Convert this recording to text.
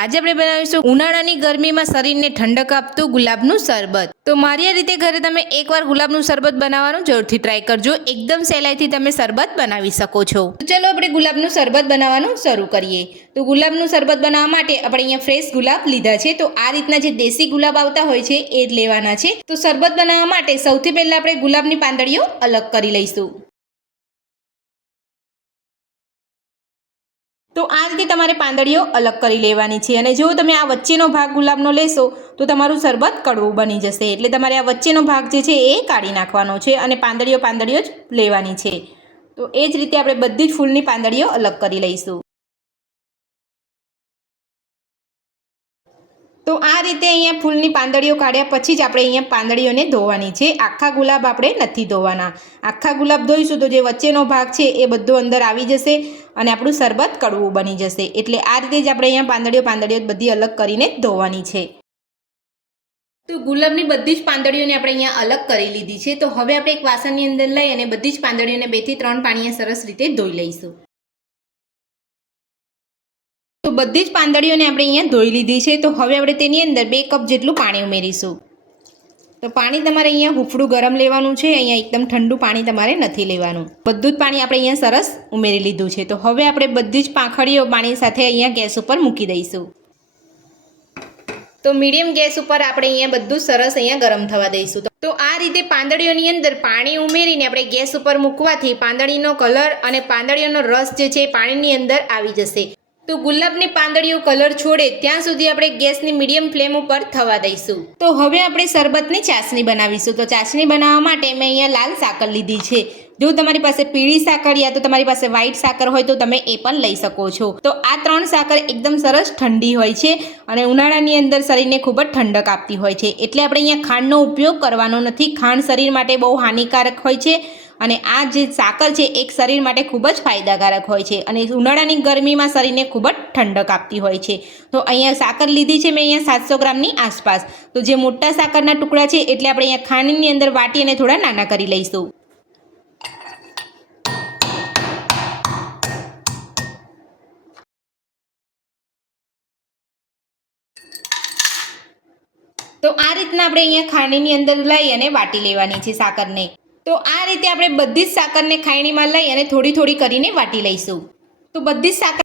આજે આપણે બનાવીશું ઉનાળાની ગરમીમાં શરીરને ઠંડક આપતું ગુલાબનું શરબત। તો મારી આ રીતે ઘરે તમે એકવાર ગુલાબનું શરબત બનાવવાનું જરૂરથી ટ્રાય કરજો, એકદમ સહેલાઈથી તમે શરબત બનાવી શકો છો। તો ચાલો આપણે ગુલાબનું શરબત બનાવવાનું શરૂ કરીએ। તો ગુલાબનું શરબત બનાવવા માટે આપણે અહીંયા ફ્રેશ ગુલાબ લીધા છે। તો આ રીતના જે દેશી ગુલાબ આવતા હોય છે એ જ લેવાના છે। તો શરબત બનાવવા માટે સૌથી પહેલા આપણે ગુલાબની પાંદડીઓ અલગ કરી લઈશું। તો આ રીતે તમારે પાંદડીઓ અલગ કરી લેવાની છે અને જો તમે આ વચ્ચેનો ભાગ ગુલાબનો લેશો તો તમારું શરબત કડવું બની જશે, એટલે તમારે આ વચ્ચેનો ભાગ જે છે એ કાઢી નાખવાનો છે અને પાંદડીઓ જ લેવાની છે। તો એ જ રીતે આપણે બધી જ ફૂલની પાંદડીઓ અલગ કરી લઈશું। તો આ રીતે અહીંયા ફૂલની પાંદડીઓ કાઢ્યા પછી જ આપણે અહીંયા પાંદડીઓને ધોવાની છે। આખા ગુલાબ આપણે નથી ધોવાના, આખા ગુલાબ ધોઈશું તો જે વચ્ચેનો ભાગ છે એ બધો અંદર આવી જશે અને આપણું શરબત કડવું બની જશે, એટલે આ રીતે જ આપણે અહીંયા પાંદડીઓ બધી અલગ કરીને ધોવાની છે। તો ગુલાબની બધી જ પાંદડીઓને આપણે અહીંયા અલગ કરી લીધી છે। તો હવે આપણે એક વાસણની અંદર લઈ અને બધી જ પાંદડીઓને 2 થી 3 પાણીએ સરસ રીતે ધોઈ લઈશું। તો બધી જ પાંદડીઓને આપણે અહીંયા ધોઈ લીધી છે। તો હવે આપણે તેની અંદર 2 કપ જેટલું પાણી ઉમેરીશું। તો પાણી તમારે અહીંયા હુંફળું ગરમ લેવાનું છે, અહીંયા એકદમ ઠંડુ પાણી તમારે નથી લેવાનું। બધું જ પાણી આપણે અહીંયા સરસ ઉમેરી લીધું છે। તો હવે આપણે બધી જ પાંખડીઓ પાણી સાથે અહીંયા ગેસ ઉપર મૂકી દઈશું। તો મીડિયમ ગેસ ઉપર આપણે અહીંયા બધું સરસ અહીંયા ગરમ થવા દઈશું। તો આ રીતે પાંદડીઓની અંદર પાણી ઉમેરીને આપણે ગેસ ઉપર મૂકવાથી પાંદડીનો કલર અને પાંદડીઓનો રસ જે છે પાણીની અંદર આવી જશે। તો ગુલાબની પાંદડીઓ કલર છોડે ત્યાં સુધી આપણે ગેસની મીડિયમ ફ્લેમ ઉપર થવા દઈશું। તો હવે આપણે શરબતની ચાસણી બનાવીશું। તો ચાસણી બનાવવા માટે મેં અહીંયા લાલ સાકર લીધી છે। જો તમારી પાસે પીળી સાકર યા તો તમારી પાસે વ્હાઈટ સાકર હોય તો તમે એ પણ લઈ શકો છો। તો આ 3 સાકર એકદમ સરસ ઠંડી હોય છે અને ઉનાળાની અંદર શરીરને ખૂબ જ ઠંડક આપતી હોય છે, એટલે આપણે અહીંયા ખાંડનો ઉપયોગ કરવાનો નથી। ખાંડ શરીર માટે બહુ હાનિકારક હોય છે અને આ જે સાકર છે એક શરીર માટે ખૂબ જ ફાયદાકારક હોય છે અને ઉનાળાની ગરમીમાં શરીરને ખૂબ જ ઠંડક આપતી હોય છે। તો અહીંયા સાકર લીધી છે મેં અહીંયા 700 ગ્રામની આસપાસ। તો જે મોટા સાકરના ટુકડા છે એટલે આપણે અહીંયા ખાંડની અંદર વાટી અને થોડા નાના કરી લઈશું। તો આ રીતના આપણે અહીંયા ખાંડની અંદર લઈ અને વાટી લેવાની છે સાકરને। તો આ રીતે આપણે બધી જ સાકરને ખાયણીમાં લઈ અને થોડી થોડી કરીને વાટી લઈશું। તો બધી જ સાકર